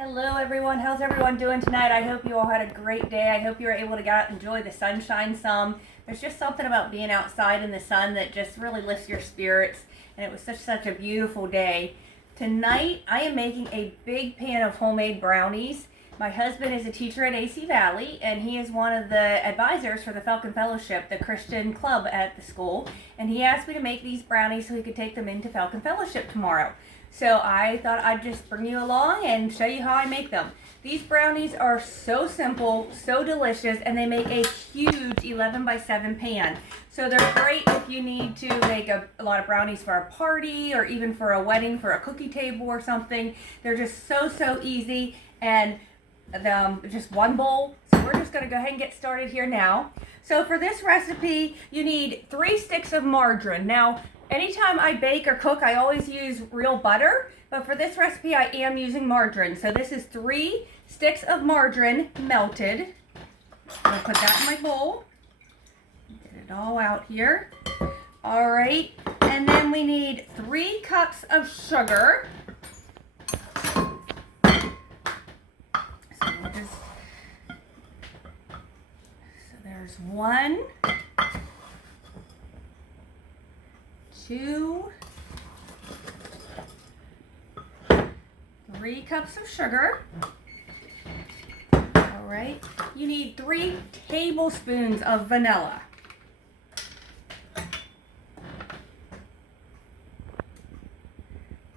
Hello everyone, how's everyone doing tonight? I hope you all had a great day. I hope you were able to get out and enjoy the sunshine some. There's just something about being outside in the sun that just really lifts your spirits, and it was such a beautiful day. Tonight I am making a big pan of homemade brownies. My husband is a teacher at AC Valley, and he is one of the advisors for the Falcon Fellowship, the Christian club at the school, and he asked me to make these brownies so he could take them into Falcon Fellowship tomorrow. So I thought I'd just bring you along and show you how I make them. These brownies are so simple, so delicious, and they make a huge 11 by 7 pan. So they're great if you need to make a lot of brownies for a party or even for a wedding, for a cookie table or something. They're just so easy, and just one bowl. So we're just going to go ahead and get started here now. So for this recipe, you need 3 sticks of margarine. Now, anytime I bake or cook, I always use real butter, but for this recipe, I am using margarine. So this is 3 sticks of margarine melted. I'm gonna put that in my bowl. Get it all out here. All right, and then we need 3 cups of sugar. So there's 1, 2, 3 cups of sugar. All right, you need 3 tablespoons of vanilla.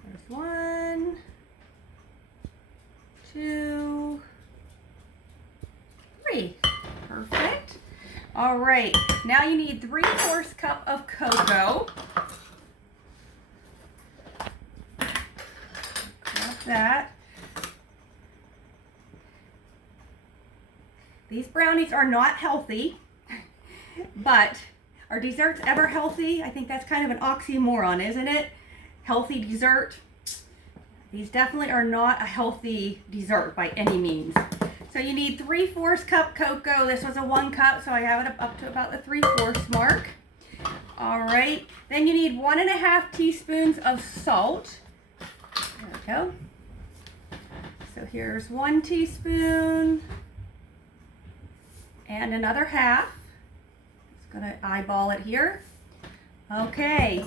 There's 1, 2, 3. Perfect. All right, now you need 3/4 cup of cocoa. That. These brownies are not healthy, but are desserts ever healthy? I think that's kind of an oxymoron, isn't it? Healthy dessert. These definitely are not a healthy dessert by any means. So you need 3/4 cup cocoa. This was a 1 cup, so I have it up to about the 3/4 mark. All right, then you need 1½ teaspoons of salt. There we go. So here's 1 teaspoon and another half. Just gonna eyeball it here. Okay,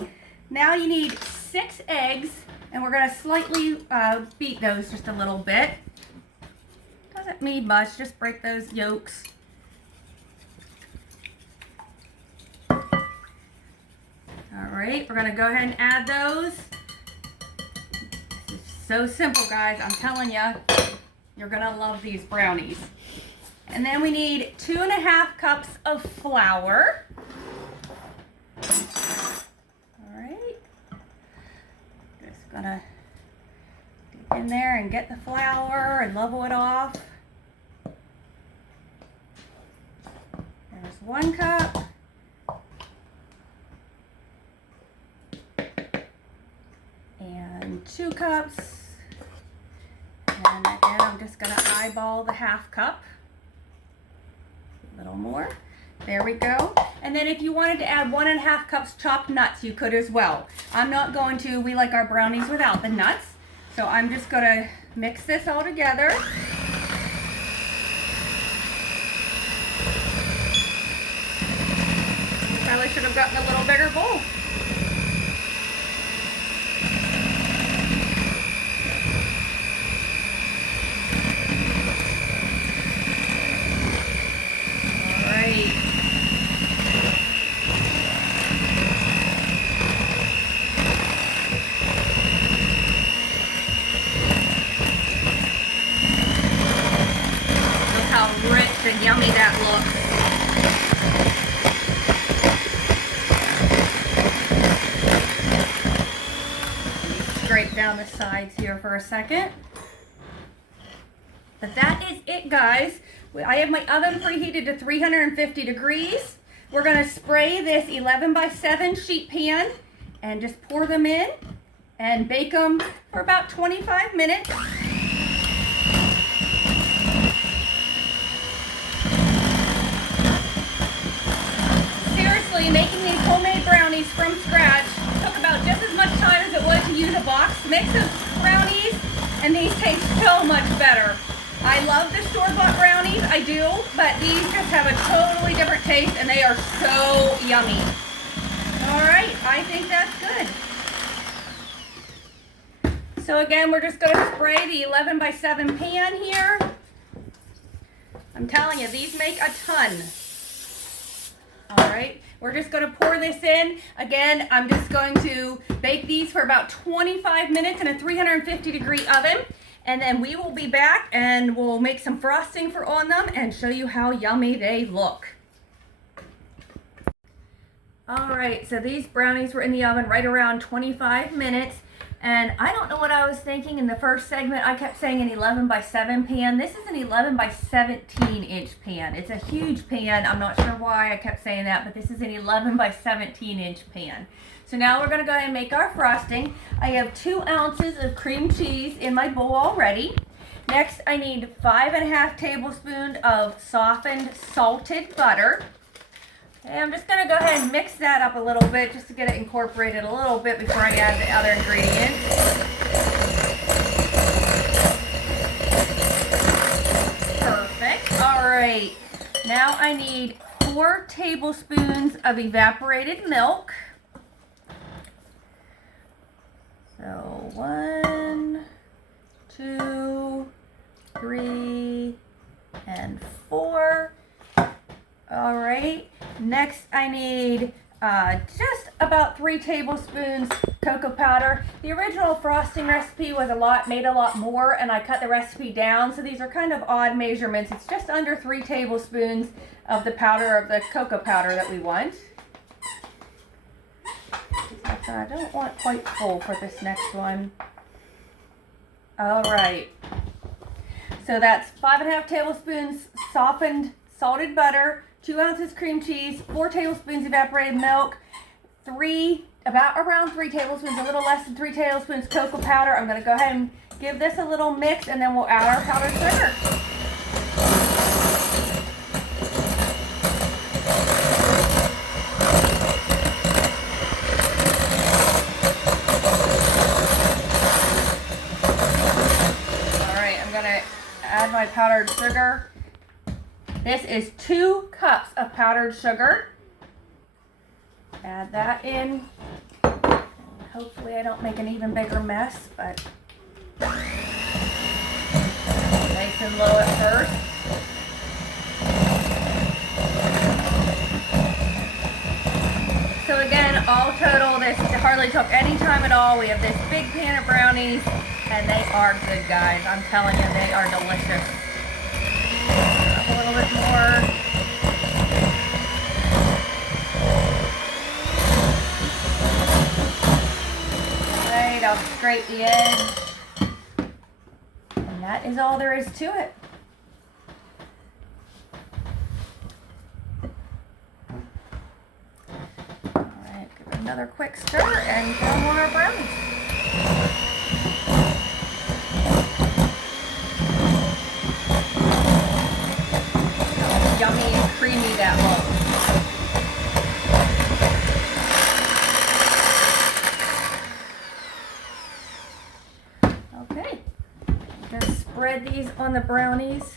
now you need 6 eggs, and we're gonna slightly beat those just a little bit. Doesn't need much, just break those yolks. All right, we're gonna go ahead and add those. So simple, guys. I'm telling you, you're gonna love these brownies. And then we need 2½ cups of flour. All right. Just gonna dig in there and get the flour and level it off. There's 1 cup. And 2 cups. And again, I'm just going to eyeball the ½ cup. A little more. There we go. And then if you wanted to add 1½ cups chopped nuts, you could as well. I'm not going to. We like our brownies without the nuts. So I'm just going to mix this all together. Probably should have gotten a little bigger bowl. Rich and yummy that looks. Scrape down the sides here for a second. But that is it, guys. I have my oven preheated to 350 degrees. We're going to spray this 11 by 7 sheet pan and just pour them in and bake them for about 25 minutes. Making these homemade brownies from scratch took about just as much time as it would to use a box mix of brownies, and these taste so much better. I love the store-bought brownies, I do, but these just have a totally different taste and they are so yummy. All right, I think that's good. So again, we're just gonna spray the 11 by 7 pan here. I'm telling you, these make a ton. All right, we're just gonna pour this in. Again, I'm just going to bake these for about 25 minutes in a 350-degree oven. And then we will be back and we'll make some frosting on them and show you how yummy they look. All right, so these brownies were in the oven right around 25 minutes. And I don't know what I was thinking in the first segment. I kept saying an 11 by 7 pan. This is an 11 by 17-inch pan. It's a huge pan. I'm not sure why I kept saying that, but this is an 11 by 17-inch pan. So now we're gonna go ahead and make our frosting. I have 2 ounces of cream cheese in my bowl already. Next, I need 5½ tablespoons of softened salted butter. Okay, I'm just gonna go ahead and mix that up a little bit just to get it incorporated a little bit before I add the other ingredients. Perfect, all right. Now I need 4 tablespoons of evaporated milk. So 1, 2, 3, and 4. All right, next I need just about 3 tablespoons cocoa powder. The original frosting recipe was made a lot more, and I cut the recipe down, so these are kind of odd measurements. It's just under 3 tablespoons of the powder, of the cocoa powder that we want. I don't want quite full for this next one. All right, so that's 5½ tablespoons softened salted butter, 2 ounces cream cheese, 4 tablespoons evaporated milk, around 3 tablespoons, a little less than 3 tablespoons cocoa powder. I'm going to go ahead and give this a little mix, and then we'll add our powdered sugar. All right, I'm going to add my powdered sugar. This is 2 cups of powdered sugar. Add that in. Hopefully I don't make an even bigger mess, but nice and low at first. So again, all total, this hardly took any time at all. We have this big pan of brownies, and they are good, guys. I'm telling you, they are delicious. A little bit more. Right, I'll scrape the edge. And that is all there is to it. All right, give it another quick stir and throw on our brownies. Yummy and creamy that looks. Okay, just spread these on the brownies,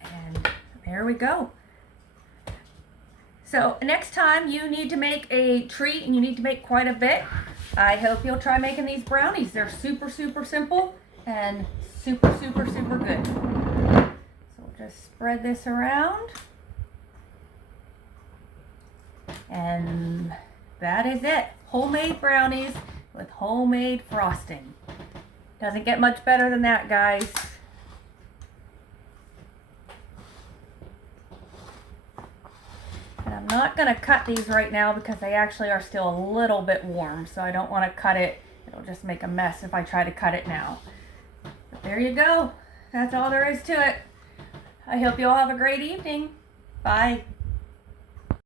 and there we go. So next time you need to make a treat, and you need to make quite a bit, I hope you'll try making these brownies. They're super, super simple and super, super, super good. Just spread this around, and that is it. Homemade brownies with homemade frosting. Doesn't get much better than that, guys. And I'm not going to cut these right now because they actually are still a little bit warm, so I don't want to cut it. It'll just make a mess if I try to cut it now. But there you go. That's all there is to it. I hope you all have a great evening. Bye.